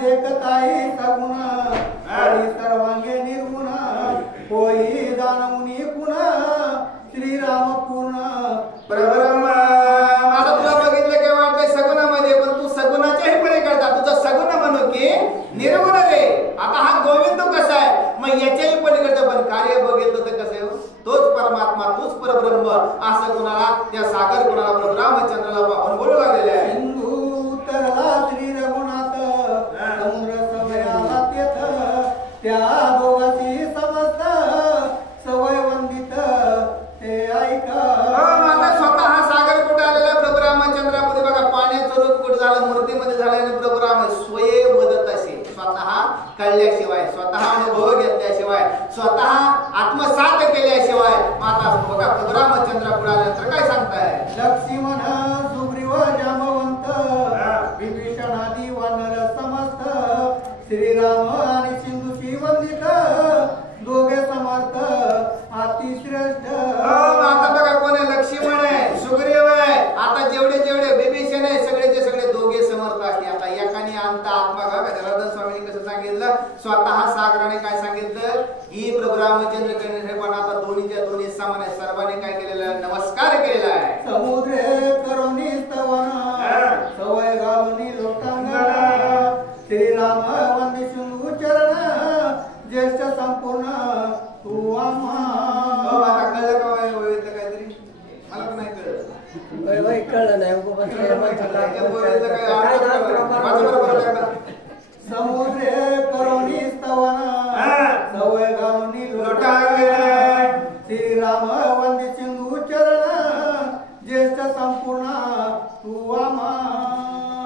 देखताई सगुण सर्वांगे निर्गुण सगुणान मुनी पुन्हा श्रीराम पूर्ण परब्रह्म. आता तुला बघितलं काय वाटतंय सगुणामध्ये, पण तू सगुणाच्याही परे करता. तुझं सगुण म्हणू की निर्गुण रे. आता हा गोविंद कसा आहे, मग याच्याही पलीकडे पण कार्य बघितलं तर कसं आहे, तोच परमात्मा, तोच परब्रह्म असं कुणाला त्या सागर कुणाला रामचंद्राला पाहून बोलू लागलेले आहे. सिंधू तरला श्री रघुनाथ समुद्र सवयाला तेथ त्या दोघांची समस्त सवय वंदित ते ऐका. आता स्वतः सागर कुठे आलेला प्रभू रामचंद्रामध्ये बघा, पाण्याचं रूप कुठे झालं, मूर्तीमध्ये झालं. प्रभू राम स्वयं वदत असे, स्वतः कळल्याशिवाय, स्वतः अनुभव घेतल्याशिवाय, स्वतः आत्मसात केल्याशिवाय माता बघा प्रभू रामचंद्र पुढे आल्यानंतर काय सांगताय. लक्ष्मण सुग्रीव जामवंत विभीषण आदी वानर समस्त श्रीराम आणि सिंधूची वंदित दोघे समर्थ अतिश्रेष्ठ. आता बघा कोण आहे, लक्ष्मण आहे, सुग्रीव आहे, आता जेवढे जेवढे विभीषण आहे सगळेचे सगळे दोघे समर्थ असते. आता एकाने अंत आत्मा बघा जनार्दन स्वामींनी कसं सांगितलं, स्वतः सागराने काय सांगितलं की प्रभू रामचंद्र कर्ण पण आता दोन्हीच्या दोन्ही समान आहे. सर्वांनी काय केलेलं आहे, नमस्कार केलेला आहे. समुद्रे करुणी स्तवन सवय घालुनी लोटांगण श्रीराम वंदी सिंधू चरण ज्येष्ठ संपूर्ण तू आम्हा. आता कळलं का काहीतरी, मला पण नाही कळलं. कळलं नाही. समुद्रे करुणी स्तवन सवय घालुनी लोटांगण श्रीराम वंदी सिंधू चरण ज्येष्ठ संपूर्ण तू आम्हा.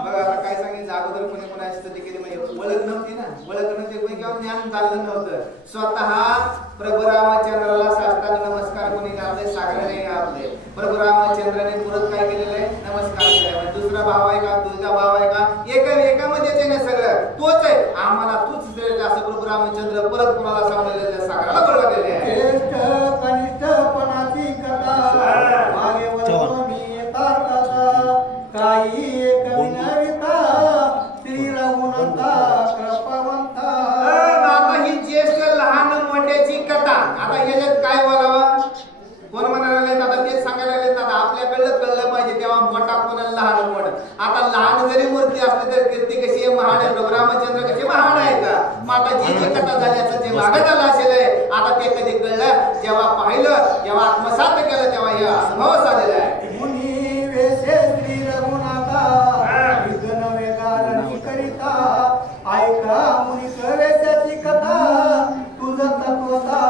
बघा आता काय सांगितलं, अगोदर कोणी कोणाची स्तुती केली म्हणजे ओळख नव्हती ना, ओळख नव्हती कोणी किंवा ज्ञान झालं नव्हतं. स्वतः प्रभू रामचंद्राला साष्टांग नमस्कार कोणी घातले, सागराने घातले. प्रभू रामचंद्राने परत काय केलेलं आहे, नमस्कार केला. दुसरा भाव आहे का, तुझा भाव आहे का, एकामध्येच आहे ना सगळं, तोच आहे आम्हाला, तूच श्रेष्ठ असं प्रभू रामचंद्र परत कोणाला सांगलेलं सागराला बोलू लागलेले आहे. ज्येष्ठ कनिष्ठपणाची कथा मागे वळतो मी येतात काही एक विनविता श्री रघुनाथा कृपावंता. आता ही ज्येष्ठ लहान मोठ्याची कथा, आता याच्यात काय बोलावं, कोण म्हणायला आता तेच सांगायला लागले. आता आपल्याकडलं कळलं पाहिजे तेव्हा मोठा कोणाला लहान मोठं. आता लहान जरी मूर्ती असली तर कीर्ती कशी आहे, महान आहे. प्रभू रामचंद्र कसे महान आहे का, मग आता जी कथा झाल्याचं जे मागत आलं असेल आता ते कधी कळलं, जेव्हा पाहिलं, जेव्हा आत्मसात केलं, तेव्हा हे अनुभव झालेला आहे. मुनी वेशे श्री रघुनाथा विघ्न वेगारणी करिता ऐका मुनी वेशाची कथा तुझं तत्वता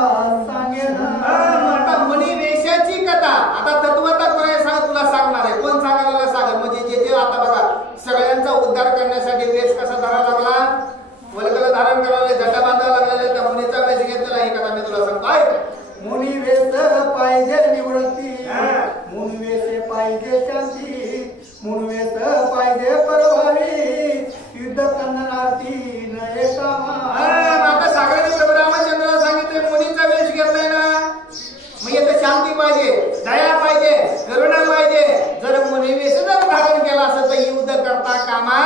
सांगेन. आता मुनी वेशाची कथा, आता तत्वता काय सांग, तुला सांगणार आहे. कोण सांगायला सांगेल, म्हणजे जे जे आता बघा सगळ्यांचा उद्धार करण्यासाठी वेश कसा धरावा लागला, वल्गल धारण करायला, जटा बांधायला लागलेला, त्या मुनीचा वेश घेतलेला. ही कथा मी तुला सांगतो. मुनी वेश पाहिजे निवडती, मुनी वेश पाहिजे शांती, मुनी वेश पाहिजे परभावी युद्ध करणारी नये कामा. आता सागराने प्रभू रामचंद्राला सांगितलं मुनीचा वेश घेतलाय ना, मग येथे शांती पाहिजे, दया पाहिजे, करुणा पाहिजे. जर मुनी वेश जर धारण केला असेल तर युद्ध करता कामा.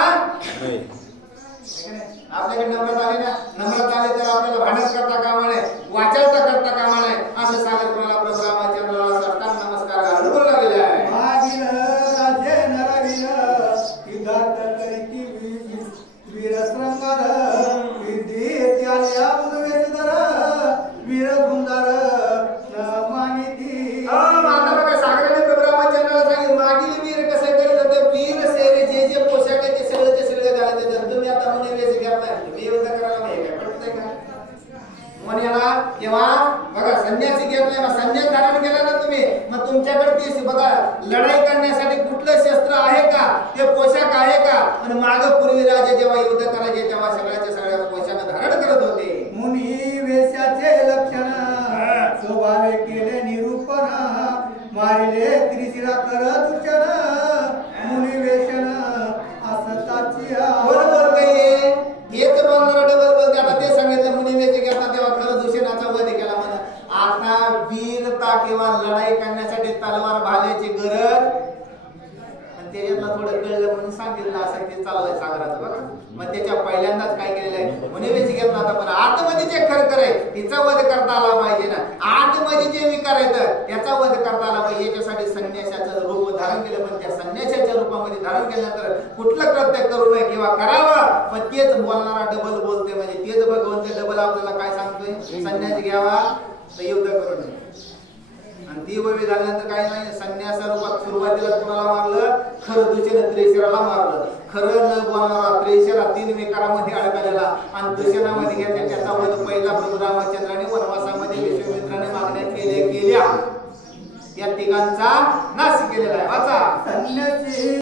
आपल्याकडे नम्रता आली ना, नम्रता आली तर आपल्याला भांडण करता कामा नये, वाचाळता करता कामा नये. असं सागर कोणाला प्रभू रामचंद्राला साष्टांग नमस्कार घालून बोलू लागलेला आहे. मागील राजे नरवीर युद्धात करीती वीर श्रंगार विद्ये त्याल्या मुदवेशधर वीर गुंजार न मानिती. आता बघा सागराने प्रभू रामचंद्राला सांगितलं मागील वीर कसं करत होते, वीर सेने जे जे पोशाख आहे ते सगळे घालत होते. तुम्ही आता मुनी वेश घेताय, तुम्ही युद्ध करायला नाही काय पडतंय का. मुनीला जेव्हा बघा संन्यासी घेतलाय, मग संन्यास धारण केला ना तुम्ही, मग तुमच्याकडे ती बघा लढाई करण्यासाठी कुठलं शस्त्र आहे का, ते पोशाख आहे का. आणि माग पूर्वी राजे जेव्हा युद्ध करायचे तेव्हा सगळ्याच्या सगळ्या पोशाख धारण करत होते. मुनी वेशाचे लक्षण स्वभावे केले निरूपण मारिले त्रिशिरा कर दूषण मुनी वेशन असताची. कोण बोलतंय, हेच बोलणार डबल बोलते. आता ते सांगितलं मुनी वेश घेतला तेव्हा खरं दूषणाचा वध केला म्हणा. आता वीरता किंवा लढाई करण्यासाठी तलवार भाल्याची गरज, आणि त्याच्यातलं थोडं कळलं म्हणून सांगितलं असं ते चाललंय सागराचं बघा. मग त्याच्या पहिल्यांदाच काय केलेलं आहे, मुनिवेश घेतला होता. पण आतमध्ये जे खरखर आहे तिचा वध करता आला पाहिजे ना. आतमध्ये जे विकार आहेत त्याचा वध करता आला पाहिजे. याच्यासाठी संन्यासाचं रूप धारण केलं. पण त्या संन्यासाच्या रूपामध्ये धारण केल्यानंतर कुठलं कृत्य करू नये किंवा करावं, पण तेच बोलणारा डबल बोलते. म्हणजे तेच भगवंत डबल आपल्याला काय सांगतोय, संन्यास घ्यावा तर युद्ध करू नये. आणि ती वय झाल्यानंतर काय नाही, संन्यासा रूपात सुरुवातीला कोणाला मारलं, खरं दुसऱ्यानं त्रिशराला मारलं. खरं न बोलणारा त्रिशरा 3 विकारामध्ये अडकलेला आणि दुसऱ्यामध्ये घेतल्या. त्याचा वध पहिला प्रभू रामचंद्राने वनवासामध्ये विश्वामित्राने मागण्या केल्या, या तिघांचा नाश केलेला आहे. वाचा. संन्यासी